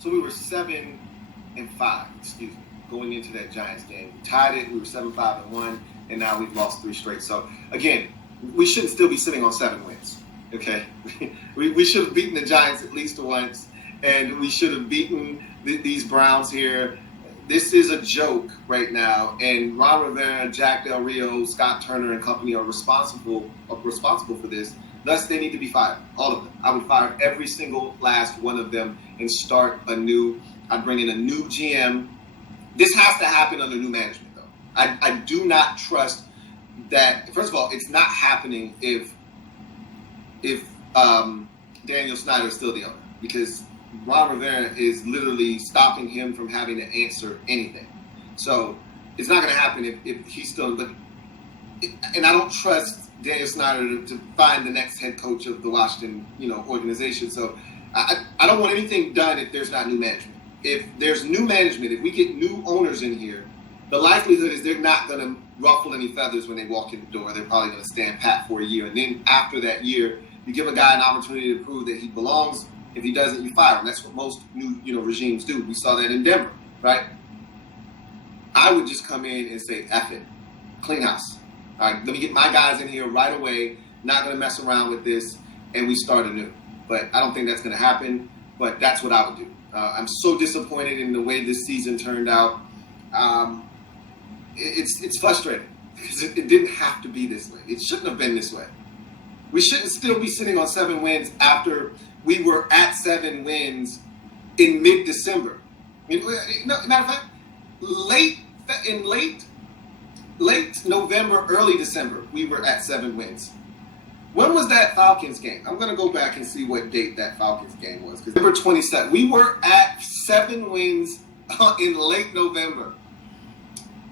So we were 7-5, excuse me, going into that Giants game. We tied it. We were 7-5-1, and now we've lost 3 straight. So again, we shouldn't still be sitting on 7 wins. Okay, we should have beaten the Giants at least once, and we should have beaten these Browns here. This is a joke right now, and Ron Rivera, Jack Del Rio, Scott Turner, and company are responsible for this. Thus, they need to be fired, all of them. I would fire every single last one of them and start anew. I'd bring in a new GM. This has to happen under new management, though. I do not trust that. First of all, it's not happening if Daniel Snyder is still the owner, because Ron Rivera is literally stopping him from having to answer anything. So it's not going to happen if he's still. And I don't trust Daniel Snyder to find the next head coach of the Washington, organization. So I don't want anything done if there's not new management. If there's new management, if we get new owners in here, the likelihood is they're not going to ruffle any feathers when they walk in the door. They're probably going to stand pat for a year, and then after that year, you give a guy an opportunity to prove that he belongs. If he doesn't, you fire him. That's what most new regimes do. We saw that in Denver, right? I would just come in and say, F it. Clean house. All right, let me get my guys in here right away. Not going to mess around with this, and we start anew. But I don't think that's going to happen, but that's what I would do. I'm so disappointed in the way this season turned out. It's frustrating because it didn't have to be this way. It shouldn't have been this way. We shouldn't still be sitting on 7 wins after we were at 7 wins in mid-December. Matter of fact, late November, early December, we were at 7 wins. When was that Falcons game? I'm going to go back and see what date that Falcons game was. November 27th. We were at 7 wins in late November.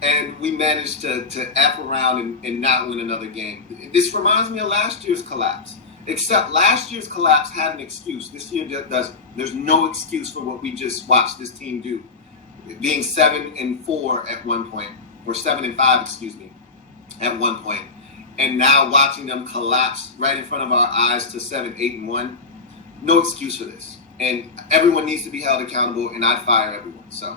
And we managed to F around and not win another game. This reminds me of last year's collapse. Except last year's collapse had an excuse. This year doesn't. There's no excuse for what we just watched this team do. Being 7-4 at one point, or 7-5, excuse me, at one point. And now watching them collapse right in front of our eyes to 7-8-1. No excuse for this. And everyone needs to be held accountable, and I'd fire everyone. So,